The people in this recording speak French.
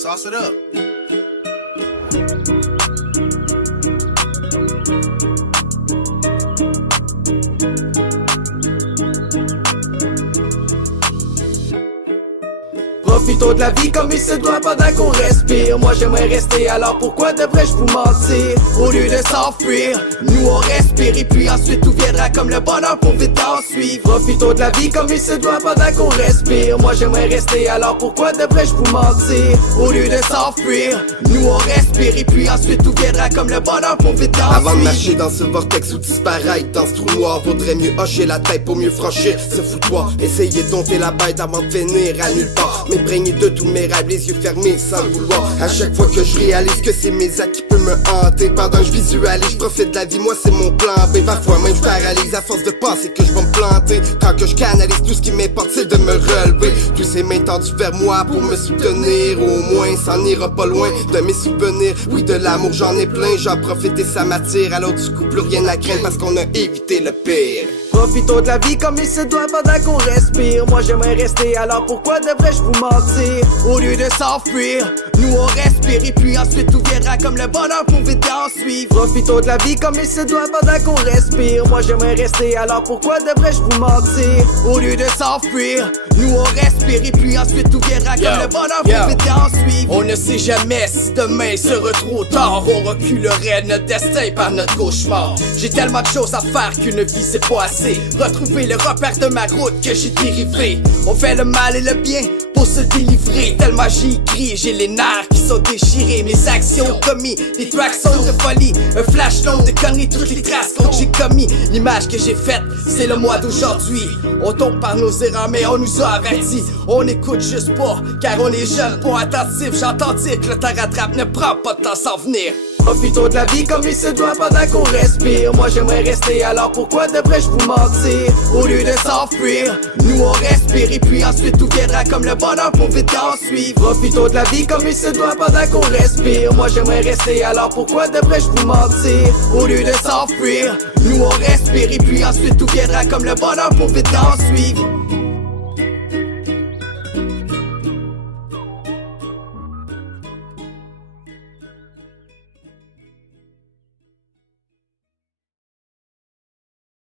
Sauce it up. Profitons de la vie comme il se doit pendant qu'on respire. Moi j'aimerais rester, alors pourquoi devrais-je vous mentir? Au lieu de s'enfuir, nous on respire. Et puis ensuite tout viendra comme le bonheur pour vite en suivre. Profitons de la vie comme il se doit pendant qu'on respire. Moi j'aimerais rester, alors pourquoi devrais-je vous mentir? Au lieu de s'enfuir, nous on respire. Et puis ensuite tout viendra comme le bonheur pour vite en suivre. Avant de marcher dans ce vortex ou disparaître dans ce trou noir, vaudrait mieux hocher la tête pour mieux franchir ce foutoir. Essayer de dompter la bête avant de venir à nulle part. M'imprégner de tous mes rêves, les yeux fermés sans le vouloir. À chaque fois que je réalise que c'est mes actes qui peuvent me hanter, pendant que je visualise, je profite de la vie, moi c'est mon plan B. Parfois même je paralyse à force de penser que je vais me planter. Quand que je canalise, tout ce qui m'importe c'est de me relever. Tous ces mains tendues vers moi pour me soutenir. Au moins s'en ira pas loin de mes souvenirs. Oui, de l'amour j'en ai plein, j'en profite et ça m'attire. Alors du coup plus rien à craindre parce qu'on a évité le pire. Profitons de la vie comme il se doit pendant qu'on respire. Moi j'aimerais rester, alors pourquoi devrais-je vous mentir? Au lieu de s'enfuir, nous on respire. Et puis ensuite tout viendra comme le bonheur pour vite en suivre. Profitons de la vie comme il se doit pendant qu'on respire. Moi j'aimerais rester, alors pourquoi devrais-je vous mentir? Au lieu de s'enfuir, nous on respire. Et puis ensuite tout viendra comme le bonheur pour vite en suivre. On ne sait jamais si demain sera trop tard. On reculerait notre destin par notre cauchemar. J'ai tellement de choses à faire qu'une vie c'est pas assez. Retrouver le repère de ma route que j'ai dérivé. On fait le mal et le bien pour se délivrer. Tellement j'ai écrit, j'ai les nerfs qui sont déchirés. Mes actions commis, des tracks sont de folie. Un flash long de conneries, toutes les traces que j'ai commis. L'image que j'ai faite, c'est le mois d'aujourd'hui. On tombe par nos erreurs mais on nous a avertis. On écoute juste pas, car on est jeunes, pas attentifs. J'entends dire que le temps rattrape, ne prend pas de temps sans venir. Profitons de la vie comme il se doit pendant qu'on respire. Moi j'aimerais rester, alors pourquoi devrais-je vous mentir? Au lieu de s'enfuir, nous on respire. Et puis ensuite tout viendra comme le bonheur pour vite en suivre. Profitons de la vie comme il se doit pendant qu'on respire. Moi j'aimerais rester, alors pourquoi devrais-je vous mentir? Au lieu de s'enfuir, nous on respire. Et puis ensuite tout viendra comme le bonheur pour vite en suivre.